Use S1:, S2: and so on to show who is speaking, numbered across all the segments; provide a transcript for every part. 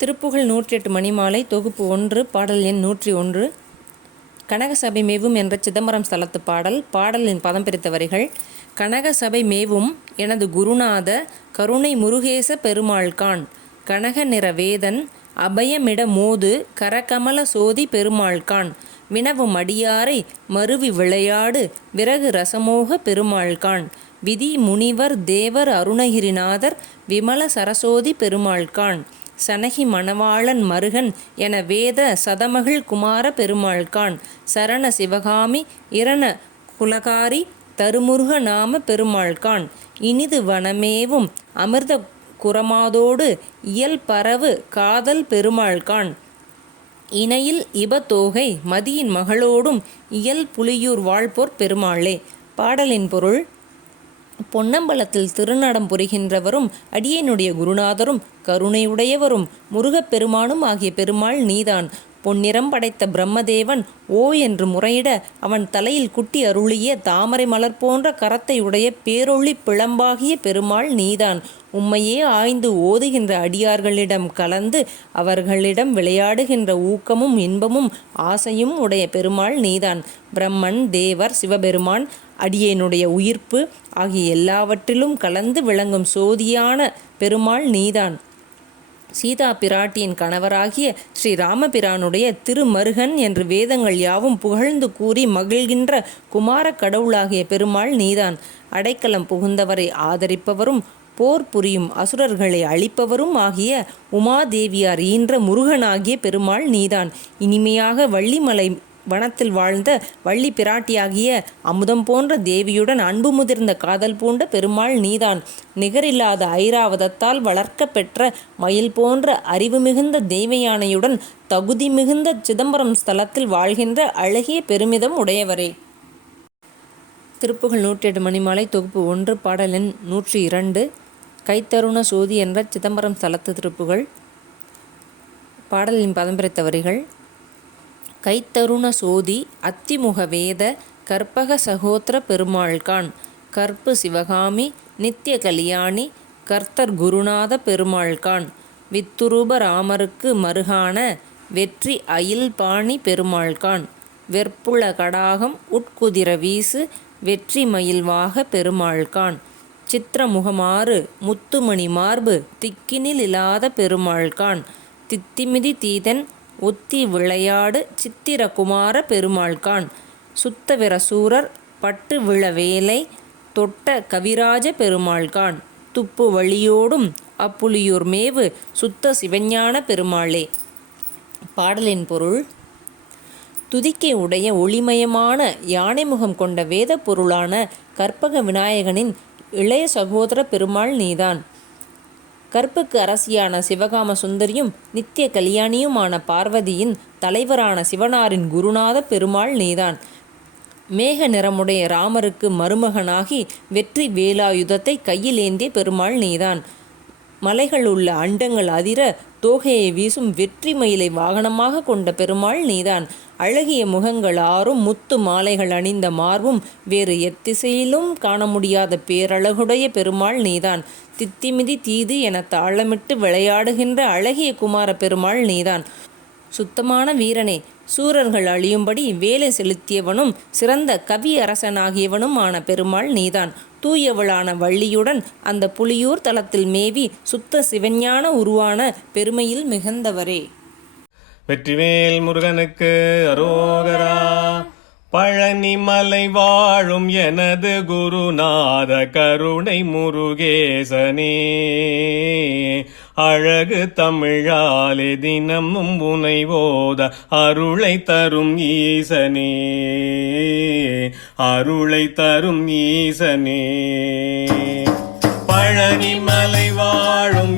S1: திருப்புகழ் நூற்றி எட்டு மணிமாலை தொகுப்பு ஒன்று பாடல் எண் நூற்றி ஒன்று. கனகசபை மேவும் என்ற சிதம்பரம் ஸ்தலத்து பாடல் பாடலின் பதம் பிரித்த வரிகள் கனகசபை மேவும் எனது குருநாத கருணை முருகேச பெருமாள்கான் கனக நிற வேதன் அபயமிட மோது கரகமல சோதி பெருமாள்கான் வினவும் அடியாரை மருவி விளையாடு விறகு ரசமோக பெருமாள்கான் விதி முனிவர் தேவர் அருணகிரிநாதர் விமல சரசோதி பெருமாள்கான் சனகி மணவாளன் மருகன் என வேத சதமகிழ் குமார பெருமாள்கான். சரண சிவகாமி இரண குலகாரி தருமுருக நாம பெருமாள்கான். இனிது வனமேவும் அமிர்த குரமாதோடு இயல் பரவு காதல் பெருமாள்கான். இணையில் இபத்தோகை மதியின் மகளோடும் இயல் புலியூர் வாழ்போர் பெருமாளே. பாடலின் பொருள் பொன்னம்பலத்தில் திருநடம் புரிகின்றவரும் அடியேனுடைய குருநாதரும் கருணையுடையவரும் முருகப்பெருமானும் ஆகிய பெருமாள் நீதான். பொன்னிறம் படைத்த பிரம்மதேவன் ஓ என்று முறையிட அவன் தலையில் குட்டி அருளிய தாமரை மலர் போன்ற கரத்தை உடைய பேரொளி பிளம்பாகிய பெருமாள் நீதான். உம்மையே ஆய்ந்து ஓதுகின்ற அடியார்களிடம் கலந்து அவர்களிடம் விளையாடுகின்ற ஊக்கமும் இன்பமும் ஆசையும் உடைய பெருமாள் நீதான். பிரம்மன் தேவர் சிவபெருமான் அடியேனுடைய உயிர்ப்பு ஆகிய எல்லாவற்றிலும் கலந்து விளங்கும் சோதியான பெருமாள் நீதான். சீதா பிராட்டியின் கணவராகிய ஸ்ரீ ராமபிரானுடைய திருமருகன் என்று வேதங்கள் யாவும் புகழ்ந்து கூறி மகிழ்கின்ற குமார கடவுளாகிய பெருமாள் நீதான். அடைக்கலம் புகுந்தவரை ஆதரிப்பவரும் போர் புரியும் அசுரர்களை அழிப்பவரும் ஆகிய உமாதேவியார் ஈன்ற முருகனாகிய பெருமாள் நீதான். இனிமையாக வள்ளிமலை வனத்தில் வாழ்ந்த வள்ளி பிராட்டியாகிய அமுதம் போன்ற தேவியுடன் அன்பு முதிர்ந்த காதல் பூண்ட பெருமாள் நீதான். நிகரில்லாத ஐராவதத்தால் வளர்க்க பெற்ற மயில் போன்ற அறிவு மிகுந்த தெய்வயானையுடன் தகுதி மிகுந்த சிதம்பரம் ஸ்தலத்தில் வாழ்கின்ற அழகிய பெருமிதம் உடையவரே. திருப்புகள் நூற்றி எட்டு மணிமாலை தொகுப்பு ஒன்று பாடலின் நூற்றி இரண்டு. கைத்தருண சோதி என்ற சிதம்பரம் ஸ்தலத்து திருப்புகள் பாடலின் பதம் பிரித்த வரிகள் கைத்தருண சோதி அத்திமுக வேத கற்பக சகோத்திர பெருமாள்கான் கற்பு சிவகாமி நித்திய கலியாணி கர்த்தர் குருநாத பெருமாள்கான் வித்துரூப ராமருக்கு மருகான வெற்றி அயில்பாணி பெருமாள்கான் வெற்புள கடாகம் உட்குதிர வீசு வெற்றி மயில்வாக பெருமாள்கான் சித்திரமுகமாறு முத்துமணி மார்பு திக்கினில் இல்லாத பெருமாள்கான் தித்திமிதி தீதன் ஒத்தி விளையாடு சித்திரகுமார பெருமாள்கான். சுத்தவிரசூரர் பட்டு விழவேலை தொட்ட கவிராஜ பெருமாள்கான். துப்பு வழியோடும் அப்புலியூர் மேவு சுத்த சிவஞான பெருமாளே. பாடலின் பொருள் துதிக்கை உடைய ஒளிமயமான யானைமுகம் கொண்ட வேத பொருளான கற்பக விநாயகனின் இளைய சகோதர பெருமாள் நீதான். கற்புக்கு அரசியான சிவகாம சுந்தரியும் நித்திய கல்யாணியுமான பார்வதியின் தலைவரான சிவனாரின் குருநாத பெருமாள் நீதான். மேக நிறமுடைய ராமருக்கு மருமகனாகி வெற்றி வேலாயுதத்தை கையில் பெருமாள் நீதான். மலைகள் உள்ள அண்டங்கள் அதிர தோகையை வீசும் வெற்றி மயிலை வாகனமாக கொண்ட பெருமாள் நீதான். அழகிய முகங்கள் ஆறும் முத்து மாலைகள் அணிந்த மார்பும் வேறு எத்திசையிலும் காண முடியாத பேரழகுடைய பெருமாள் நீதான். தித்திமிதி தீது என தாளமிட்டு விளையாடுகின்ற அழகிய குமார பெருமாள் நீதான். சுத்தமான வீரனே சூரர்கள் அழியும்படி வேலை செலுத்தியவனும் சிறந்த கவி அரசனாகியவனும் ஆன பெருமாள் நீதான். தூயவளான வள்ளியுடன் அந்த புலியூர் தலத்தில் மேவி சுத்த சிவஞான உருவான பெருமையில் மிகுந்தவரே.
S2: வெற்றிவேல் முருகனுக்கு அரோகரா. பழனி மலை வாழும் எனது குருநாத கருணை முருகேசனே. அழகு தமிழாலே தினமும் புனைவோத அருளை தரும் ஈசனே. அருளை தரும் ஈசனே. பழனி மலை வாழும்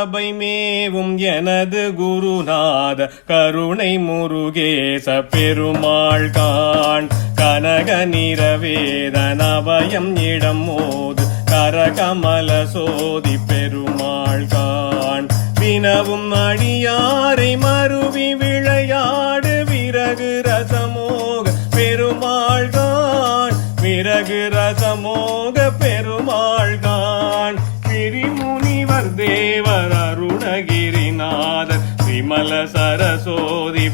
S2: சபை மேவும் எனது குருநாத கருணை முருகேச பெருமாள் கான் கனக நிறவேதன் அபயம் இடம் மோது கரகமல சோதி பெருமாள் கான் வினவும் அடியாரை மறுவி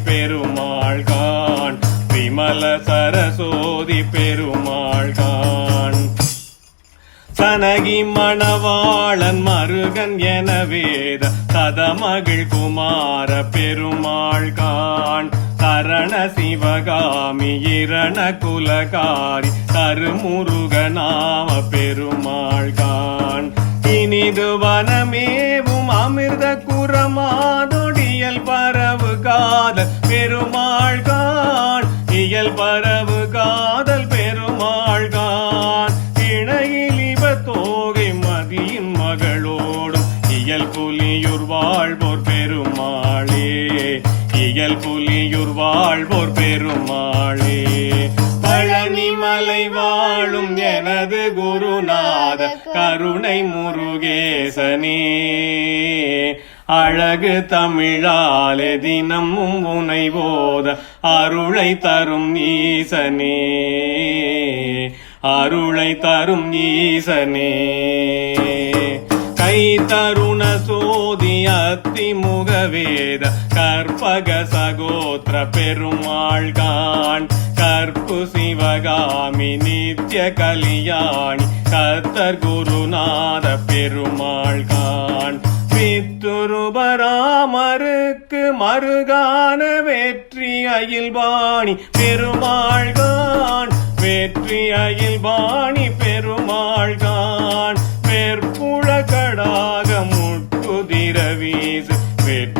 S2: பெருமாள் கான் விமல சரசோதி பெருமாள் கான் சனகி மணவாளன் மருகன் என வேத சதமகிழ் குமார பெருமாள் கான் சரண சிவகாமி இரண குலகாரி கருமுருக நாம பெருமாள் கான் இனிது வனமேவும் அமிர்த குரமாதொடியல் எனது குருநாத கருணை முருகேசனே. அழகு தமிழாலே தினமும் உனை போத அருளை தரும் ஈசனே. அருளை தரும் ஈசனே. கை தருண சோதி அத்தி முகவேத கற்பக சகோத்திர பெருமாள் கான். கற்பு சிவகாமி நித்ய கலியாணி கத்தர் குருநாத பெருமாள் கான் பித்துருபராமருக்கு மருகான வெற்றி அயில்பாணி பெருமாள் கான் வெற்றி அயில்பாணி பெருமாள் கான் பெற்புழகடாக கடாக முட்டுதிர வெற்றி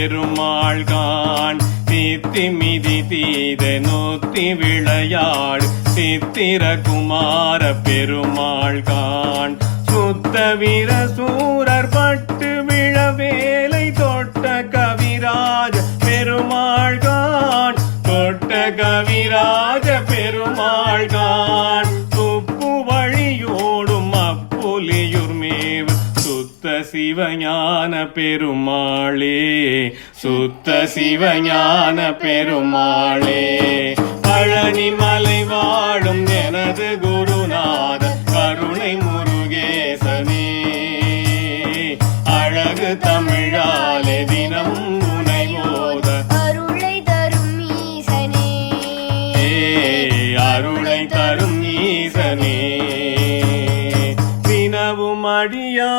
S2: நின்னில்லாத பெருமாள் கான் தித்தி மிதி தீத நொத்தி விளையாடு. சித்திர குமார பெருமாள் கான் சுத்த வீர சூரர் பட்டு விழ வேலை தொட்ட கவிராஜ பெருமாள் கான் தொட்ட கவிராஜ பெருமாள் கான் துப்பு வழியோடும் அப்புலியுர் மேவ. சுத்த சிவஞான பெருமாளே சுத்த சிவஞான பெருமாளே.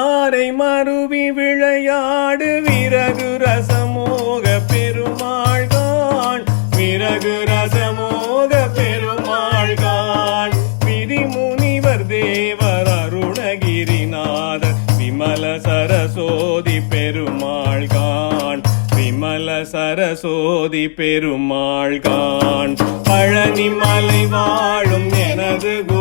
S2: மாறை மருவி விளையாடு. விறகு ரசமோக பெருமாள் கான் விறகு ரசமோக பெருமாள் கான் விதி முனிவர் தேவர் அருணகிரிநாதர். விமல சரசோதி பெருமாள் கான் விமல சரசோதி பெருமாள் கான் பழனி மலை வாழும் எனது குருநாத